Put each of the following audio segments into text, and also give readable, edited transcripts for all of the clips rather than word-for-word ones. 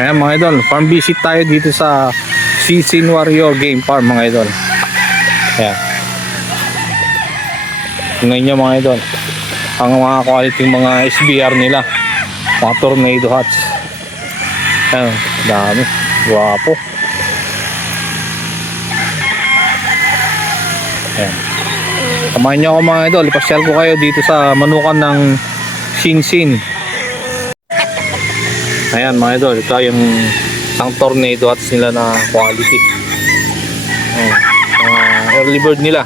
Ayan mga idol, farm visit tayo dito sa Sissin Warrior Game Farm mga idol. Ayan. Tingnan nyo mga idol, ang mga quality mga SBR nila, mga tornado hats. Ayan, dami, guwapo. Ayan. Samahan nyo ako mga idol, ipasyal ko kayo dito sa manukan ng Sissin. Ayan mga idol, ito yung isang tornado hats nila na quality. Ayan, early bird nila.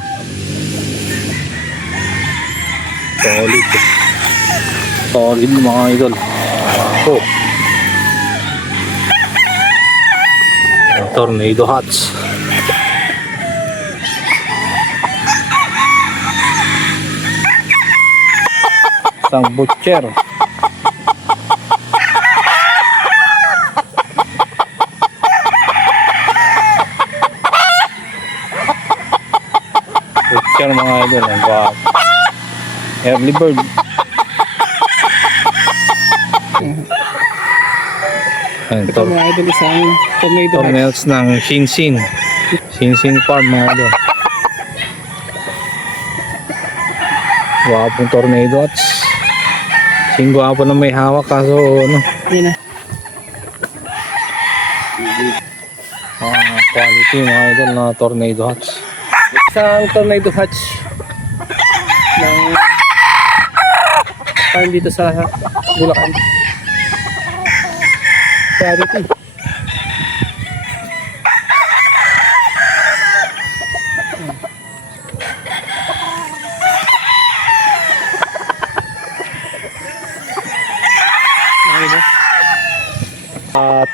Solid mga idol. Oh. Tornado hats. Isang butcher. Butcher mga idol. Ang guwapo. Early bird. Ito mga idol, isang tornado Tornadoes ng Sissin Farm mga idol. Guwapong tornado hats. Sing guwapo na may hawak kaso ano. Yun na. Quality mga idol na tornado hats. Isang tornado hatch ng farm dito sa Bulacan. Quality.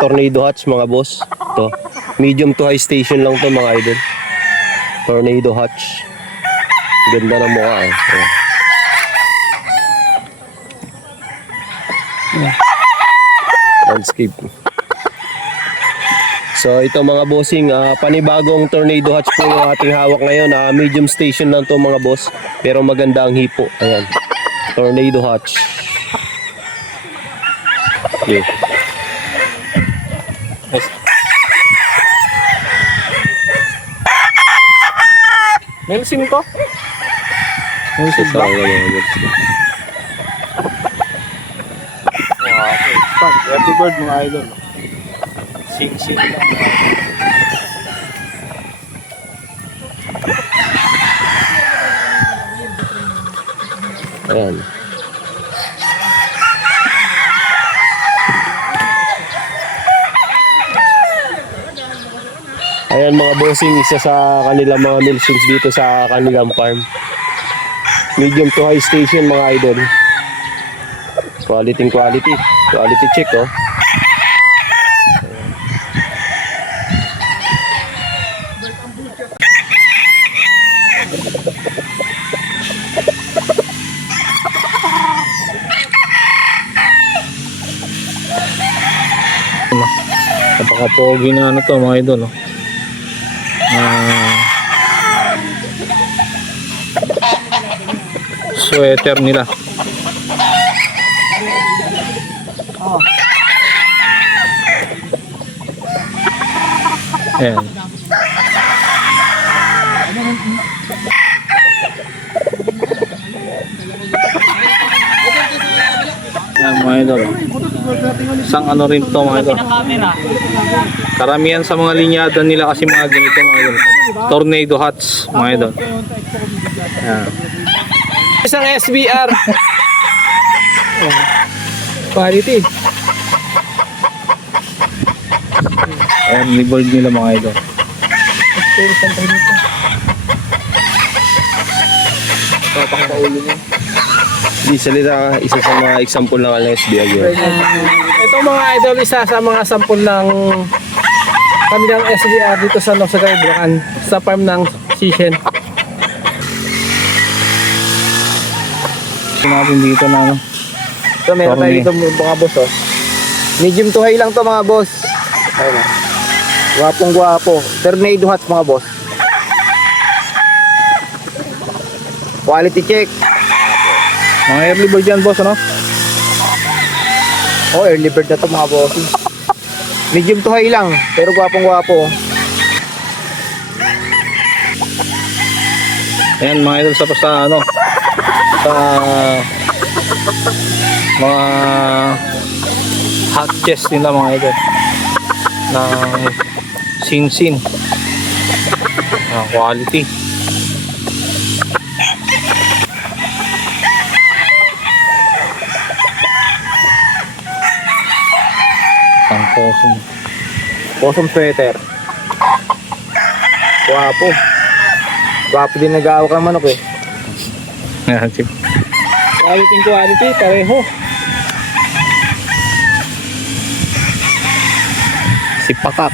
Tornado hats mga boss. Ito. Medium to high station lang to mga idol. Tornado hatch. Ganda ng mukha eh. Landscape. So ito mga bossing, panibagong tornado hatch po yung ating hawak ngayon. Medium station lang to mga boss. Pero maganda ang hipo. Ayan. Tornado hatch. Okay. Melsim ko? Melsim ba? Early bird mga idol. Sing lang mga idol. Ayan. Ayan mga bossing, isa sa kanilang mga milsings dito sa kanilang farm. Medium to high station mga idol. Quality. Quality check oh. Napaka-pogi na ano to mga idol. Sweater nila. Ayan. Ayan mga idol. Isang ano rin to mga idol. Karamihan sa mga linyada nila kasi mga ganito mga idol. Tornado hats mga idol. Ayan. Isang SBR. Quality. Ayan, libord nila mga idol. Papakaulo mo. Di salita, isa sa mga example ng SBR yun. Ito mga idol, isa sa mga sampol ng kanilang SBR dito sa Nosagay, Bulacan, sa farm ng Sissin. Natin dito na ano. Ito meron tayo dito mga boss oh. Medium to high lang to mga boss. Ayun na. Gwapong gwapo. Tornado hats mga boss. Quality check. Mga early bird yan boss ano? Oh, early bird na to mga boss. Medium to high lang, pero gwapong-gwapo. Ayan mga idol, sa ano, sa mga hatches nila mga idol ng Sinsin. Quality. Ang possum. Possum sweater. Gwapo. Gwapo din nag-aawak ng manok eh. Ayan, quality, pareho. Si Pakak.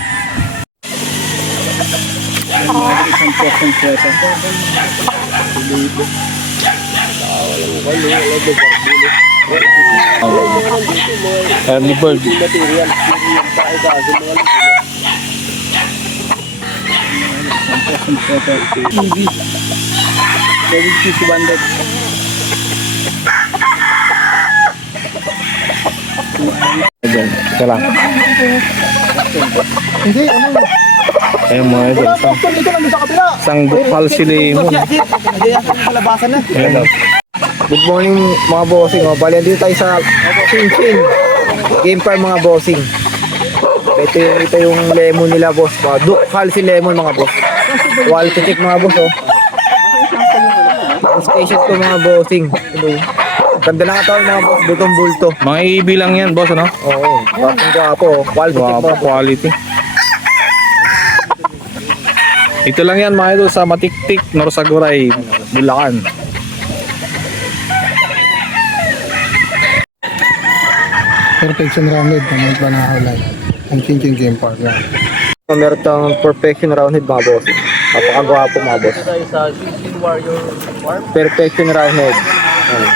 Early bird. Ito lang. Hindi, ano? Ayun mga idol. Dito lang sa kabila. Isang bukal si Lemon. Palabasan na. Ayan o. Good morning mga bossing. Bali, dito tayo sa Sinsin Game Farm mga bossing. Ito yung lemon nila boss. Dukal si lemon mga boss. Quality check mga boss oh. Station ko mga bossing. Ganda lang ito mga boss. Butong bulto. Mga ibilang yan boss ano? Oo. Bakong gwapo oh. Quality check Wow, mga boss. quality. Ito lang yan mga idol sa Matiktik, Norsaguray, Bulacan. Perfection rounded na may panahulay. Ang Chin Game Park yan. Meron tang perfection roundhead mga boss. Napakagwapo mga boss. Perfection roundhead. Ayan.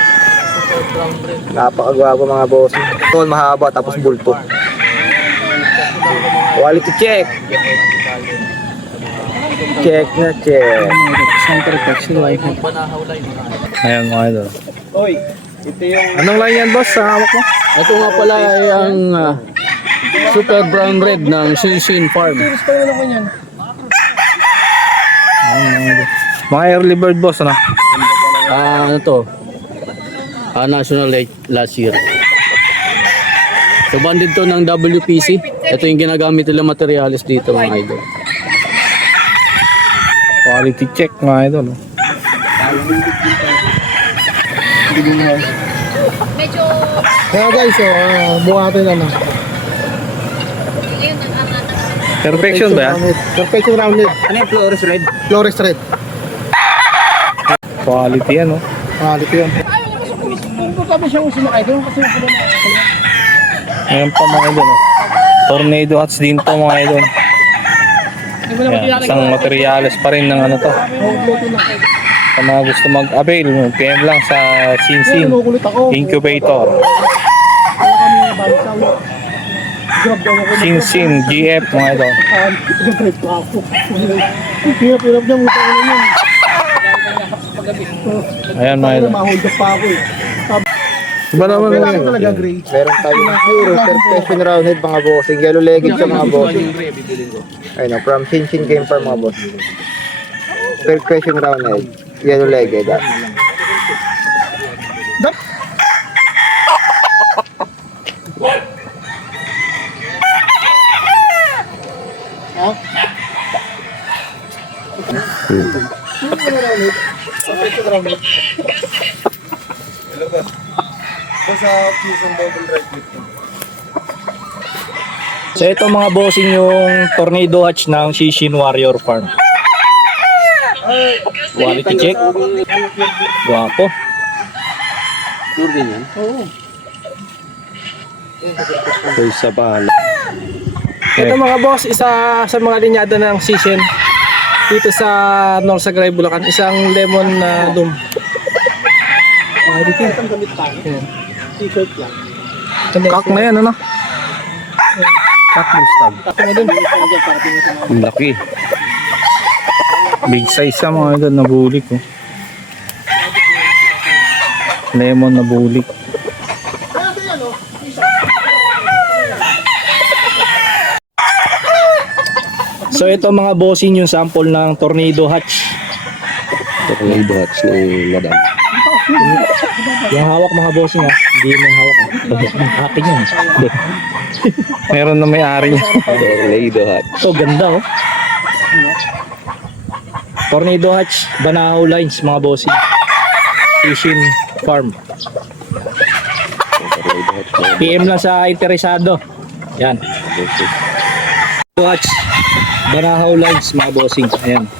Napakagwapo mga boss. Ito mahaba tapos bulto. Quality check. Check na check. Isang perfection like Ayan mga idol. Anong line yan boss sa hawak mo? Ito nga pala ay ang Super Brown Red ng Sinsin Farm. Mga early bird boss ano? Ano to? National Lake last year. So banded to ng WPC. Ito yung ginagamit nila materials dito mga idol. Quality check mga idol. Kaya guys, buha natin ano. Perfection ba yan? Perfection rounded. Ano yung Flores Red? Flores red. Quality yan oh. Quality yan. Ayan pa mga idol oh. Tornado hats din to mga idol. Ayan, isang materials pa rin ng ano to. Sa mga gusto mag-avail, PM lang sa Sinsin Incubator. Sinsin GF mga idol. Ayan mga idol. Mahulog pa ako eh. Iba naman Talaga gray. Meron tayong puro perfection roundhead mga boss. Yellow legged sa mga boss. Ayun from Sinsin Game Farm mga boss. Perfection roundhead. Yellow legged. So ito mga bossing yung tornado hatch ng Shishin Warrior Farm. Quality check. Guwapo. So, isa pa. Ito mga boss, isa sa mga linyada ng Shishin dito sa Norsaguray, Bulacan, isang lemon na dum. Kak na yan ano? Kak mustag. Ang laki. Big size sa mga idol na bulik oh. Lemon na bulik. So ito mga bossing yung sample ng tornado hatch. Tornado hatch ni Madam. Yung hawak mga bossing ha, hindi yung may hawak. Akin yan. Meron na may-ari niya. Tornado hatch. Ito ganda oh. Tornado hatch, Banahaw lines mga bossing. Fishing farm. Tornado hatch mga PM lang sa interesado. Yan. Watch Banahaw lines mga bossing. Ayan.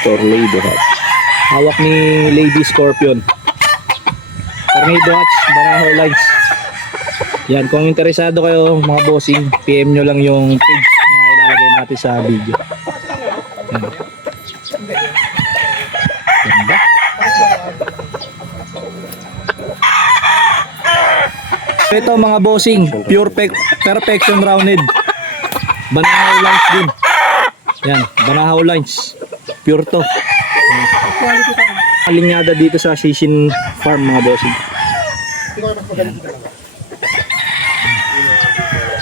Tornado hatch. Hawak ni Lady Scorpion. Tornado hatch Banahaw lines. Yan, kung interesado kayo mga bossing, PM nyo lang yung page na ilalagay natin sa video. Yan. Ganda. Ito mga bossing, perfection rounded. Banahaw lines din. Yan, Banahaw lines. Pure to. Alinyada dito sa Shishin Farm mga bossing.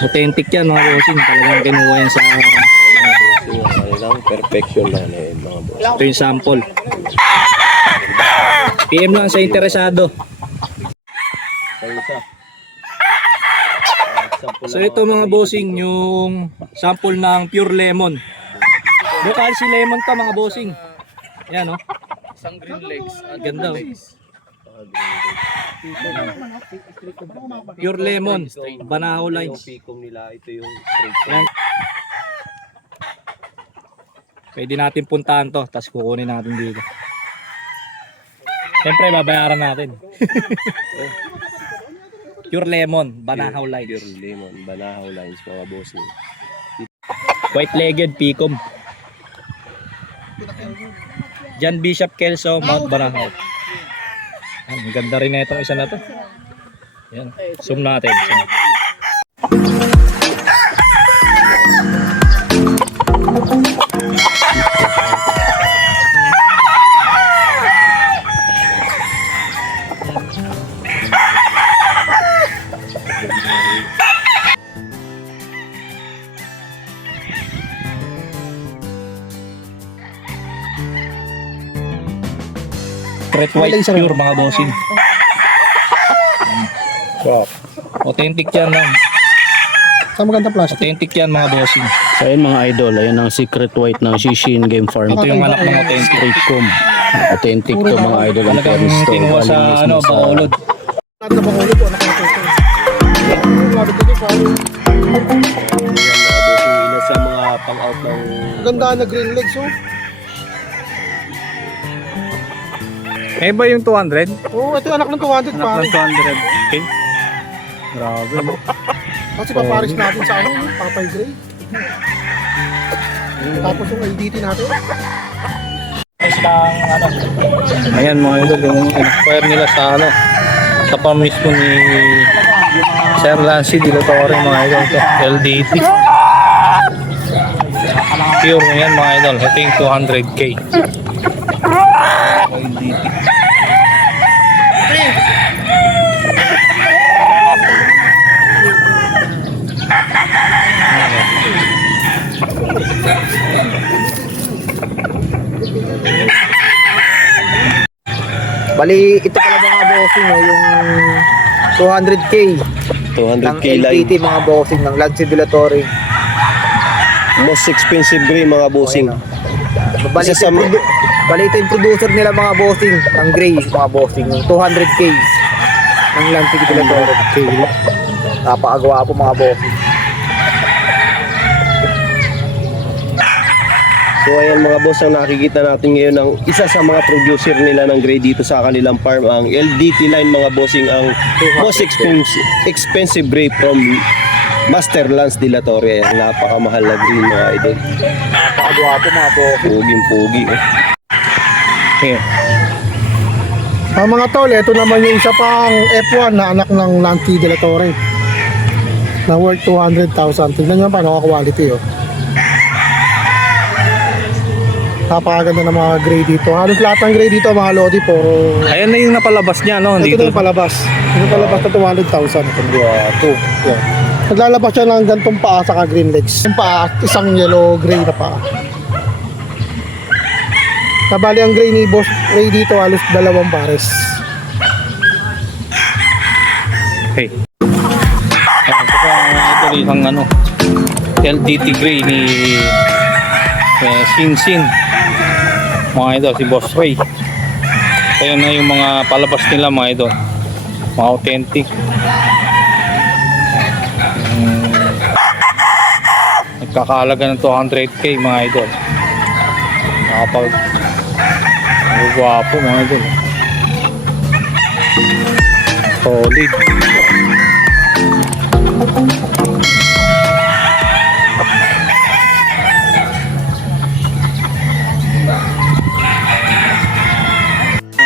Authentic yan mga bossing. Talagang kinuha yan sa Perfection lang eh, mga boss. ito yung sample. PM lang sa interesado. So ito mga bossing yung sample ng pure lemon. Local si lemon to mga bossing. Yan oh. Isang green legs. Ganda oh. Pure lemon. Banahaw lines. Pikom nila, ito yung straight. Yan. Pwede natin puntahan to, tapos kukunin natin dito. Siyempre, babayaran natin. Pure lemon, Banahaw lines. Pure lemon, Banahaw lines mga boss. White-legged Picom. John Bishop Kelso, Mount Banahaw. Ang ganda rin na itong isa na to. Yan. Zoom natin. Zoom. Red white pure mga bossing. Wow. Authentic yan lang. Sa maganda plastic. Authentic yan mga bossing. So ayun mga idol, ayun ang secret white ng Shishin Game Farm. Ito yung anak ng authentic. Straight comb. Authentic to mga idol. Ang Talagang fairness to. kinuha sa Galing ano, mismo sa- Bacolod. Lahat na bakulod o anak ng toto. Ina sa mga pang-out ng Ganda na green legs oh. Eh ba yung 200? Oo, ito yung anak ng 200 Anak pare. ng 200. Okay. Grabe. Kasi paparis natin sa ano, Papay Gray. Tapos yung LDT natin. Ano. Ayan mga idol, yung in-acquire nila sa ano, sa farm mismo ni Sir Lancy de la Torre mga idol. Ito, LDT. Pure na yan mga idol. Ito yung 200k. LDT. Bali, ito pala mga bossing oh, yung 200k ng 200k line. LTT mga bossing ng Lancy de la Torre. Most expensive gray mga bossing. Bali, Isa sa- bali ito yung producer nila mga bossing ng gray mga bossing yung 200k ng Lancy de la Torre. Napakagwa po mga bossing. So ayan mga boss, ang nakikita natin ngayon ng isa sa mga producer nila ng gray dito sa kanilang farm, ang LDT line mga bossing, ang most expensive gray from Master Lance de la Torre. Ayan, napakamahal na green mga idol. Napakagwa po mga bossing. Puging-pugi. Here. Mga tol, ito naman yung isa pang F1 na anak ng Lancy de la Torre. Na worth 200,000. Tignan nyo paano ka-quality oh. Napakaganda ng mga gray dito. Halos lahat ng gray dito mga lodi puro. Ayan na yung napalabas niya, no? Ito Dito. na yung palabas. Ito palabas na 200,000. Ito. Yan. Naglalabas siya ng gantong paa saka green legs. Yung paa, isang yellow-gray na paa. Nabali ang gray ni Boss Ray dito, halos 2 pares. Okay. Ayan, ito pa ito isang ano, LDT Gray ni Sinsin. Mga idol, si Boss Ray. Kaya na yung mga palabas nila mga idol. Mga authentic. Nagkakahalaga ng 200k mga idol. Nakapag gwapo mga idol. Solid.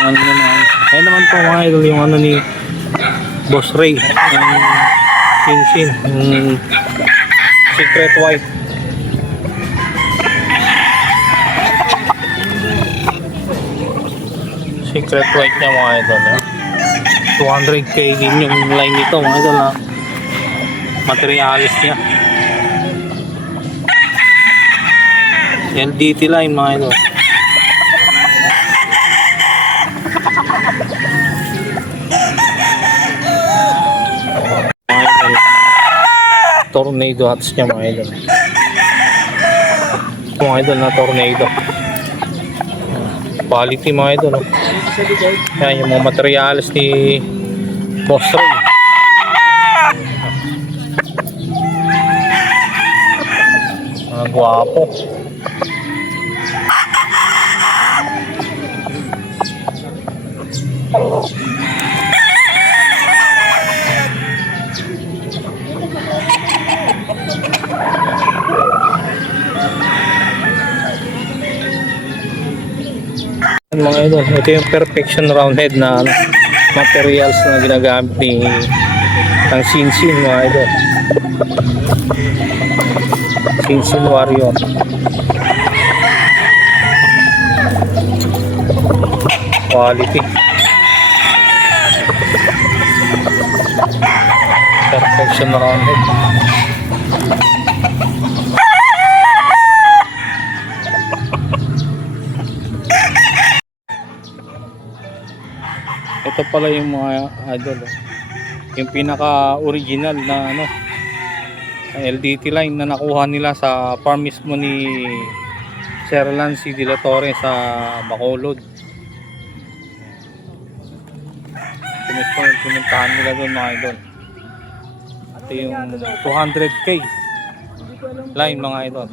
Ano naman? Ayun naman po mga idol yung ano ni Boss Ray ng Sinsin, yung Secret White. Secret White niya mga idol. 200k din yung line nito mga idol na materialis niya. LDT line mga idol. Mga idol. Tornado hats niya mga idol. Mga idol na tornado. Quality mga idol. Yan yung mga materials ni Boss Ray. Mga gwapo. Mga idol, ito yung perfection roundhead na ano, materials na ginagamit ni ng Sinsin mga idol. Sinsin Warrior. Quality. Perfection roundhead. Ito pala yung mga idol, yung pinaka original na ano, LDT line na nakuha nila sa farm mismo ni Sir Lancy de la Torre sa Bacolod. Ito mismo yung pinuntahan nila doon mga idol. Ito yung 200k line mga idol.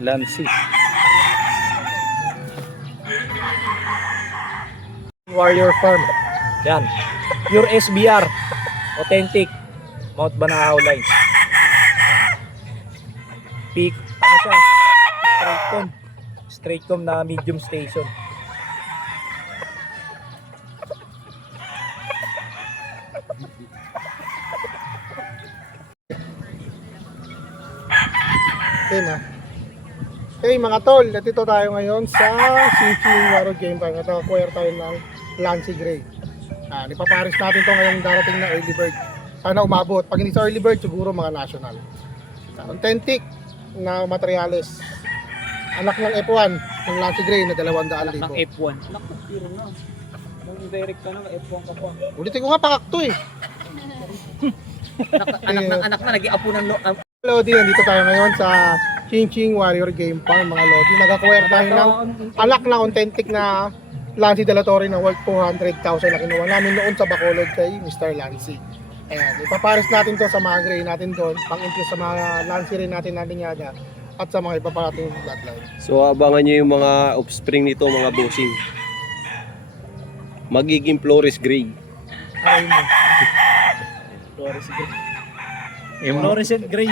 Lancy Warrior Farm. Yan. Pure SBR. Authentic. Mount Banahaw line. Peak. Ano siya? Straightcom. Straightcom na medium station. Okay na. Okay mga tol, dito tayo ngayon sa Sinsin Warrior Game Farm. Ito, acquire tayo ng Lancy Gray. Ipaparis natin ito ngayong darating na early bird. Sana umabot. Pag hindi sa early bird, siguro mga national. Authentic na materials. Anak ng F1, ng Lancy Gray na 200,000. Ng F1. Anak ng piro na. Nung direct ka na, F1 ka pa. Ulitin ko nga pakakto eh. Anak na, nag-iapo ng Lodi, nandito tayo ngayon sa Sinsin Warrior Game Farm mga Lodi. Nag-acquire tayo ng anak na authentic na Lancy de la Torre na worth 200,000 na kinuha namin noon sa Bacolod kay Mr. Lancy. Ayan, ipapares natin to sa mga gray natin doon, pang-interest sa mga Lancy rin natin yaga at sa mga iba pa nating bloodline. So abangan nyo yung mga offspring nito mga bossing. Magiging Flores Gray. Aray mo. Fluorescent gray.